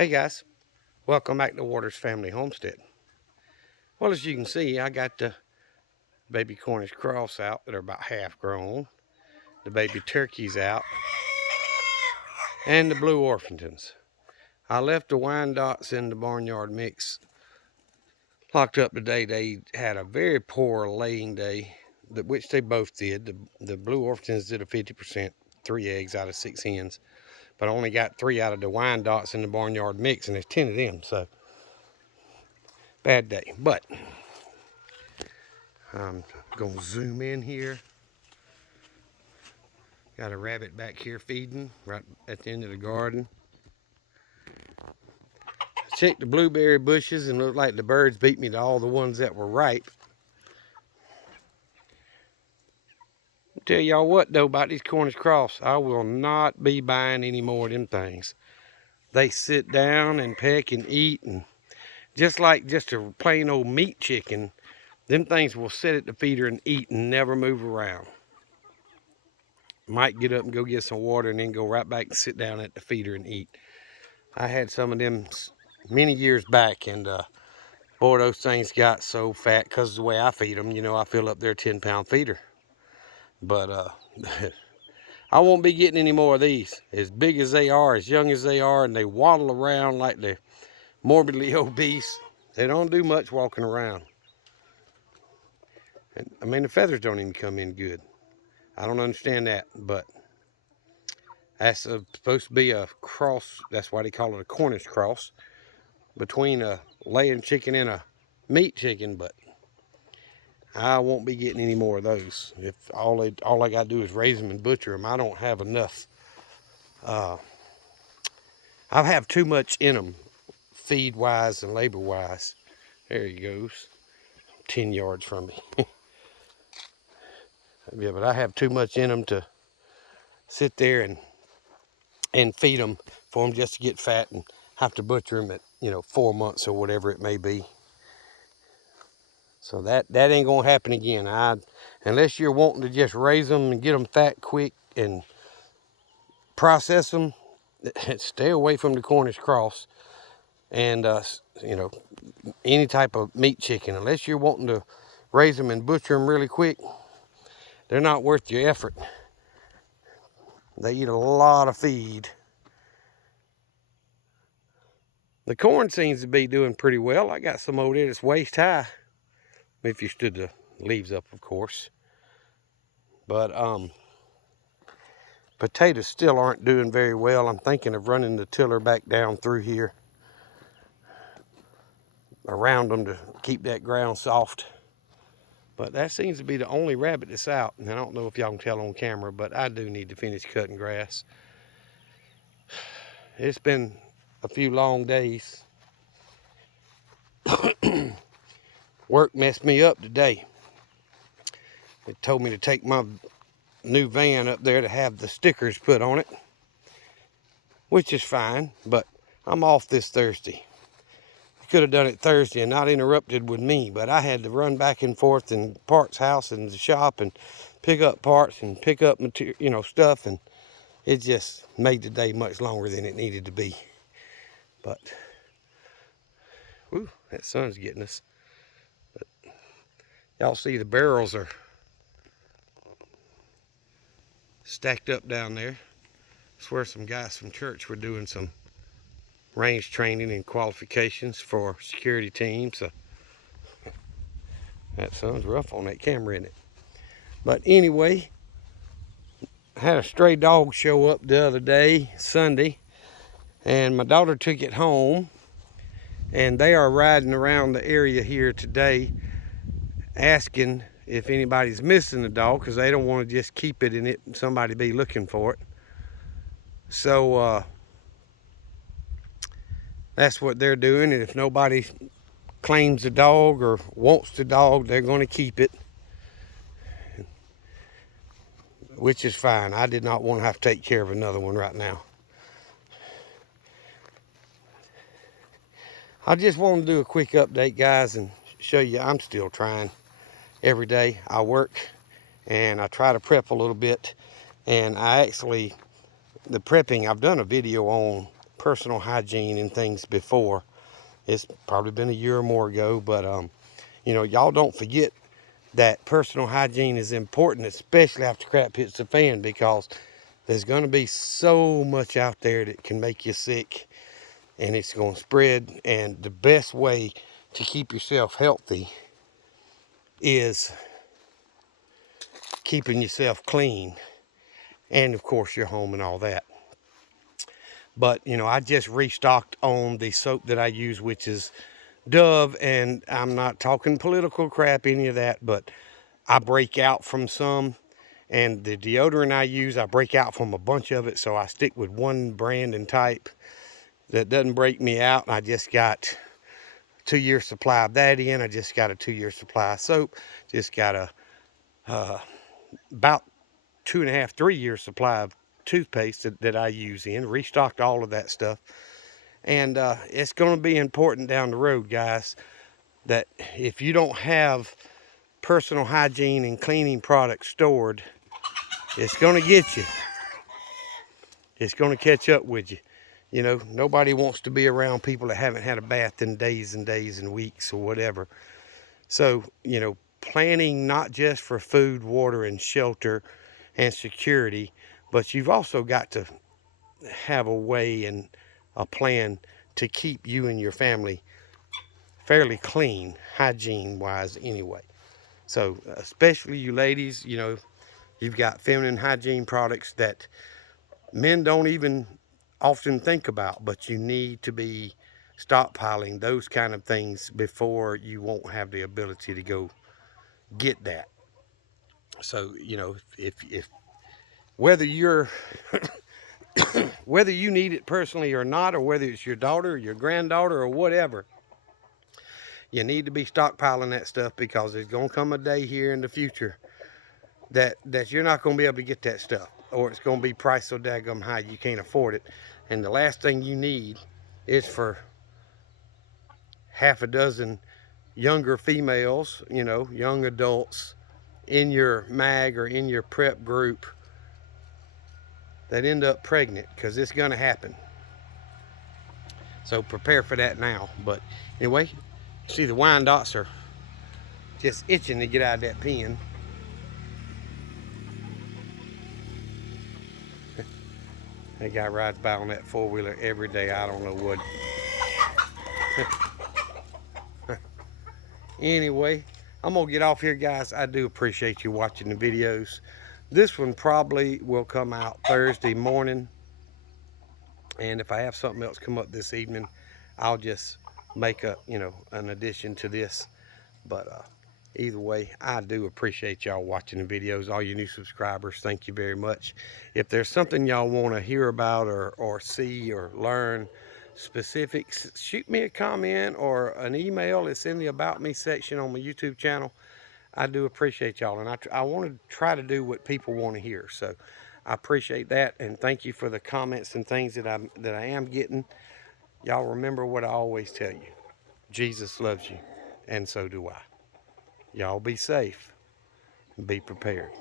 Hey guys, welcome back to Waters Family Homestead. Well, as you can see, I got the baby Cornish cross out that are about half grown, the baby turkeys out, and the blue Orpingtons. I left the Wyandottes in the barnyard mix locked up today. They had a very poor laying day, which they both did. The blue Orpingtons did a 50%, 3 eggs out of 6 hens, but I only got 3 out of the Wyandottes in the barnyard mix, and there's 10 of them, so bad day. But I'm going to zoom in here. Got a rabbit back here feeding right at the end of the garden. Checked the blueberry bushes and looked like the birds beat me to all the ones that were ripe. I'll tell y'all what though about these Cornish cross, I will not be buying any more of them things. They sit down and peck and eat, and just like just a plain old meat chicken, them things will sit at the feeder and eat and never move around. Might get up and go get some water and then go right back and sit down at the feeder and eat. I had some of them many years back, and boy, those things got so fat because of the way I feed them. You know, I fill up their 10-pound feeder. But I won't be getting any more of these. As big as they are, as young as they are, and they waddle around like they're morbidly obese. They don't do much walking around. And, I mean, the feathers don't even come in good. I don't understand that, but that's supposed to be a cross. That's why they call it a Cornish cross, between a laying chicken and a meat chicken. But I won't be getting any more of those. If all I got to do is raise them and butcher them, I don't have enough. I have too much in them, feed wise and labor wise. There he goes, 10 yards from me. Yeah, but I have too much in them to sit there and feed them for them just to get fat and have to butcher them at 4 months or whatever it may be. So that ain't gonna happen again. Unless you're wanting to just raise them and get them fat quick and process them, stay away from the Cornish cross and any type of meat chicken. Unless you're wanting to raise them and butcher them really quick, they're not worth your effort. They eat a lot of feed. The corn seems to be doing pretty well. I got some over there that's waist high, if you stood the leaves up, of course. But potatoes still aren't doing very well. I'm thinking of running the tiller back down through here around them to keep that ground soft. But that seems to be the only rabbit that's out. And I don't know if y'all can tell on camera, but I do need to finish cutting grass. It's been a few long days. Work messed me up today. It told me to take my new van up there to have the stickers put on it, which is fine, but I'm off this Thursday. Could have done it Thursday and not interrupted with me, but I had to run back and forth in parts house and the shop and pick up parts and pick up material, stuff, and it just made the day much longer than it needed to be. But whew, that sun's getting us. But y'all see the barrels are stacked up down there. I swear some guys from church were doing some range training and qualifications for security teams. So that sun's rough on that camera, isn't it? But anyway, I had a stray dog show up the other day, Sunday, and my daughter took it home, and they are riding around the area here today asking if anybody's missing the dog, because they don't want to just keep it and somebody be looking for it. So that's what they're doing, and if nobody claims the dog or wants the dog, they're going to keep it, which is fine. I did not want to have to take care of another one right now. I just want to do a quick update, guys, and show you I'm still trying every day. I work and I try to prep a little bit, and the prepping, I've done a video on personal hygiene and things before. It's probably been a year or more ago, but you know, y'all don't forget that personal hygiene is important, especially after crap hits the fan, because there's going to be so much out there that can make you sick, and it's going to spread. And the best way to keep yourself healthy is keeping yourself clean, and of course your home and all that. But you know, I just restocked on the soap that I use, which is Dove, and I'm not talking political crap, any of that, but I break out from some. And the deodorant I use, I break out from a bunch of it, so I stick with one brand and type that doesn't break me out. I just got 2-year supply of that in. I just got a 2-year supply of soap. Just got a about 2.5, 3-year supply of toothpaste that I use in. Restocked all of that stuff. And it's going to be important down the road, guys, that if you don't have personal hygiene and cleaning products stored, it's going to get you. It's going to catch up with you. You know, nobody wants to be around people that haven't had a bath in days and days and weeks or whatever. So, you know, planning not just for food, water, and shelter and security, but you've also got to have a way and a plan to keep you and your family fairly clean, hygiene-wise anyway. So, especially you ladies, you know, you've got feminine hygiene products that men don't even often think about, but you need to be stockpiling those kind of things before you won't have the ability to go get that. So, you know, if whether you're whether you need it personally or not, or whether it's your daughter or your granddaughter or whatever, you need to be stockpiling that stuff, because there's going to come a day here in the future that you're not going to be able to get that stuff, or it's going to be priced so daggum high you can't afford it. And the last thing you need is for half a dozen younger females, you know, young adults in your mag or in your prep group that end up pregnant, because it's going to happen. So prepare for that now. But anyway, see, the Wyandottes are just itching to get out of that pen. That guy rides by on that four-wheeler every day. I don't know what. Anyway, I'm going to get off here, guys. I do appreciate you watching the videos. This one probably will come out Thursday morning. And if I have something else come up this evening, I'll just make a, you know, an addition to this. But either way, I do appreciate y'all watching the videos. All you new subscribers, thank you very much. If there's something y'all want to hear about or see or learn specifics, shoot me a comment or an email. It's in the About Me section on my YouTube channel. I do appreciate y'all, and I want to try to do what people want to hear. So I appreciate that, and thank you for the comments and things that I am getting. Y'all remember what I always tell you. Jesus loves you, and so do I. Y'all be safe and be prepared.